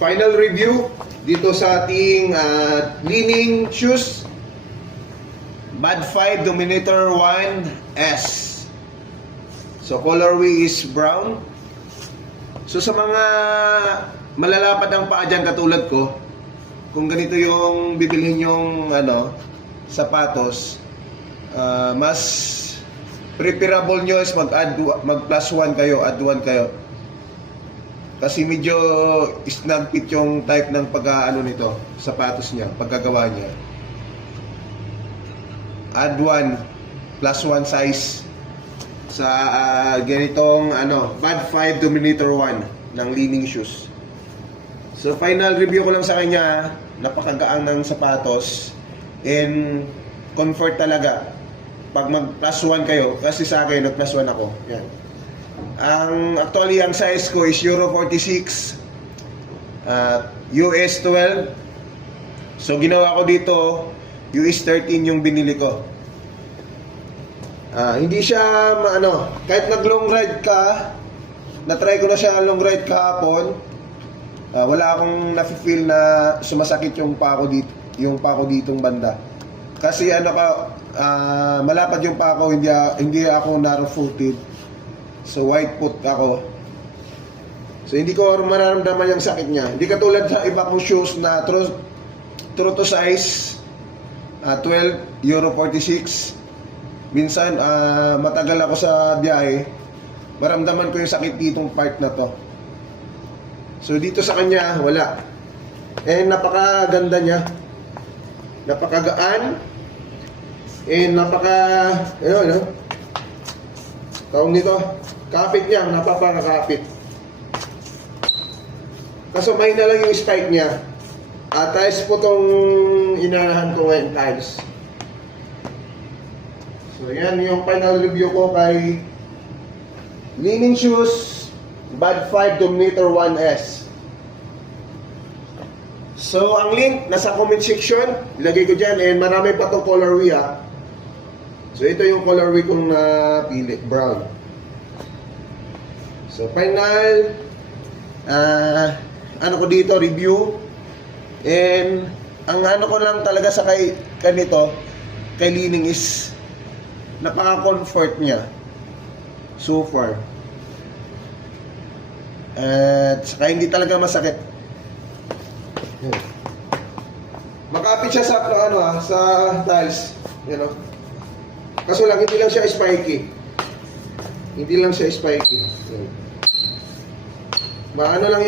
final review dito sa ating Li-Ning shoes Bad 5 Dominator 1S. So colorway is brown. So sa mga malalapad ang paa dyan katulad ko, kung ganito yung bibilhin yung sapatos, mas preferable nyo is mag plus 1 kayo, add 1 kayo. Kasi medyo snag fit yung type ng nito, sapatos niya, pagkagawa niya. Add 1, plus 1 size sa ganitong Bad 5 Dominator 1 ng Li-Ning shoes. So final review ko lang sa kanya, napakagaang ng sapatos and comfort talaga pag mag plus 1 kayo, kasi sa akin nag plus 1 ako. Yan. Actually ang size ko is Euro 46, US 12. So ginawa ko dito US 13 yung binili ko. Hindi siya kahit nag long ride ka, na-try ko na siya long ride kahapon, wala akong nafe-feel na sumasakit yung pako dito, ditong banda. Kasi malapad yung pako, hindi ako narrow-footed. So wide foot ako. So hindi ko mararamdaman yung sakit niya. Hindi katulad sa iba kong shoes na true to size 12 Euro 46. Minsan matagal ako sa biyahe, maramdaman ko yung sakit ditong part na to. So dito sa kanya wala. Napakaganda niya, napakagaan, tawag nito, kapit niya, napapakakapit. Kaso mahina lang yung spike niya. Tiles po tong inaanahan ko ngayon, tiles. So yan yung final review ko kay Li-Ning shoes Bad 5 Dominator 1S. So ang link nasa comment section, ilagay ko dyan, and marami pa itong colorway ha. So ito yung colorway kong napili, brown. So final ko dito, review. And ang ko lang talaga sa kay Li-Ning is napaka-comfort niya so far. At saka hindi talaga masakit. Makapit siya sa sa tiles, Kaso lang hindi lang siya spiky. Maano lang